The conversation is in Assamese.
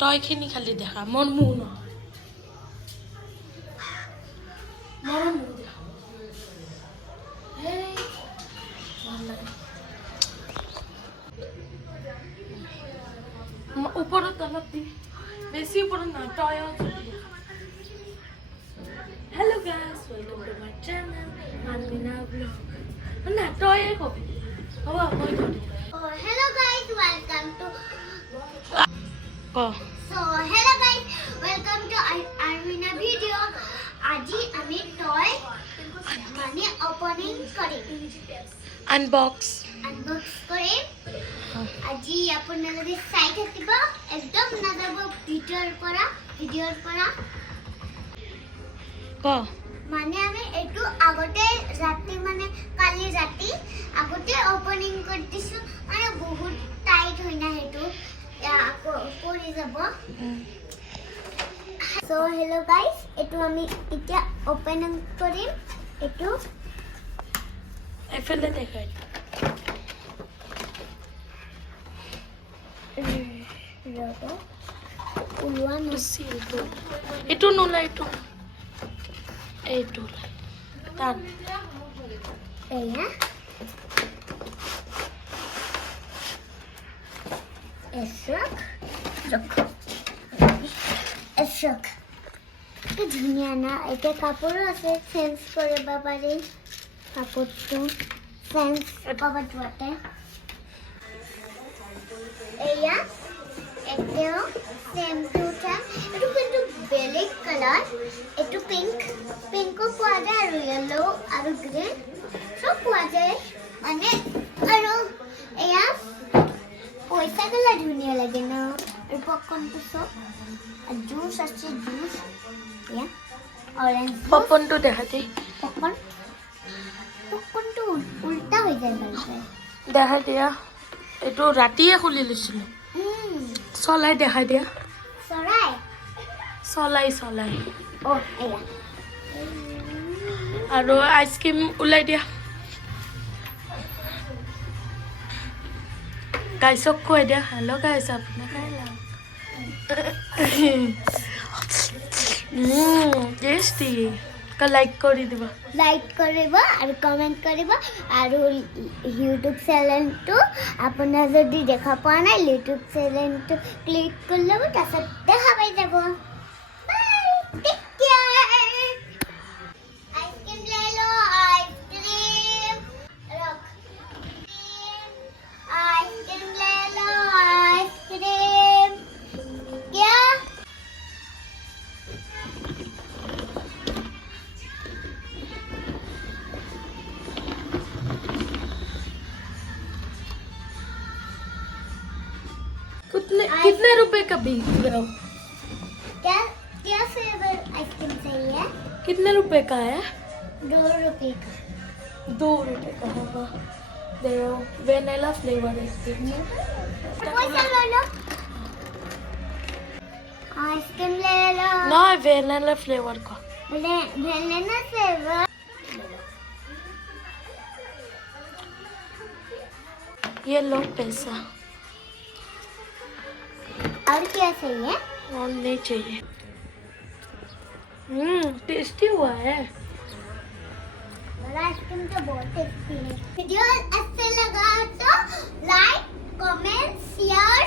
टॉय खिनी खाली देखा मोर मुंह न मोर मुंह देखा हे ऊपर तलब दी बेसी ऊपर ना टॉय hello guys welcome to my channel Armina vlog ना टॉय को हवा कोई hello guys welcome to oh so hello guys welcome to Armina video আজি আমি toy মানে opening কৰিম unbox কৰিম আজি আপোনালোকে চাই থাকিব একদম নাযাব ভিডিঅ'ৰ পৰা ক মানে আমি এটো আগতে ৰাতি মানে কালি ৰাতি আগতে ওপেনিং কৰিছো মানে বহুত টাইট হৈ না হেতু কৰি যাব সো হেল্ল গাইস এটো আমি এতিয়া ওপেনিং কৰিম এটো এফেলে দেখাই ৰবা উলুৱা নছিল তো এটো নলা এটো এইটো টান এয়া এসক কি ধুনীয়া না এটা কাপড় আছে চেঞ্জ কৰিব পাৰি কাপড়টো চেঞ্জ পাবটোতে এয়া এটাও সেম টুটা এটো কিন্তু বেলেগ কালার এটো পিঙ্ক পোৱা যায় আৰু ইয়েলো আৰু গ্ৰীন সব পোৱা যায় মানে আৰু এয়া পয়সা গলা ধুনীয়া লাগে না আৰু পপকৰ্নটো সব আৰু জুস আছে জুস এয়া অৰেঞ্জ পপকৰ্নটো দেখা দে পপকৰ্নটো উল্টা হৈ যায় ভালকে দেখা দিয়া এইটো ৰাতিয়ে খুলি লৈছিলো চলাই দেখা দিয়া চলাই ও এয়া আৰু আইসক্রিম উলাই দিয়া গাইছক কৈ দিয়া হেল্ল' গাইছ আপোনাক খাইলা টেষ্টি লাইক কৰি দিবা লাইক কৰিব আৰু কমেন্ট কৰিব আৰু ইউটিউব চেনেলটো আপোনাৰ যদি দেখা পোৱা নাই ইউটিউব চেনেলটো ক্লিক কৰি ল'ব তাৰপিছত দেখা পাই যাব বাই টেক কেয়াৰ আইসক্ৰিম লৈ লো আইসক্ৰিম ৰখ আইসক্রিম লৈ লো আইসক্রিম क्या कितने रुपए का बिल हो क्या क्या फ्लेवर आइसक्रीम चाहिए कितने रुपए का है 2 रुपए का 2 रुपए का होगा दे वेनिला फ्लेवर आइसक्रीम कोई सा ले लो आइसक्रीम ले लो ना वेनिला फ्लेवर का वेनिला फ्लेवर ये लो पैसा और क्या चाहिए और नहीं चाहिए टेस्टी हुआ है आइसक्रीम तो बहुत टेस्टी है वीडियो अच्छा लगा तो लाइक कमेंट शेयर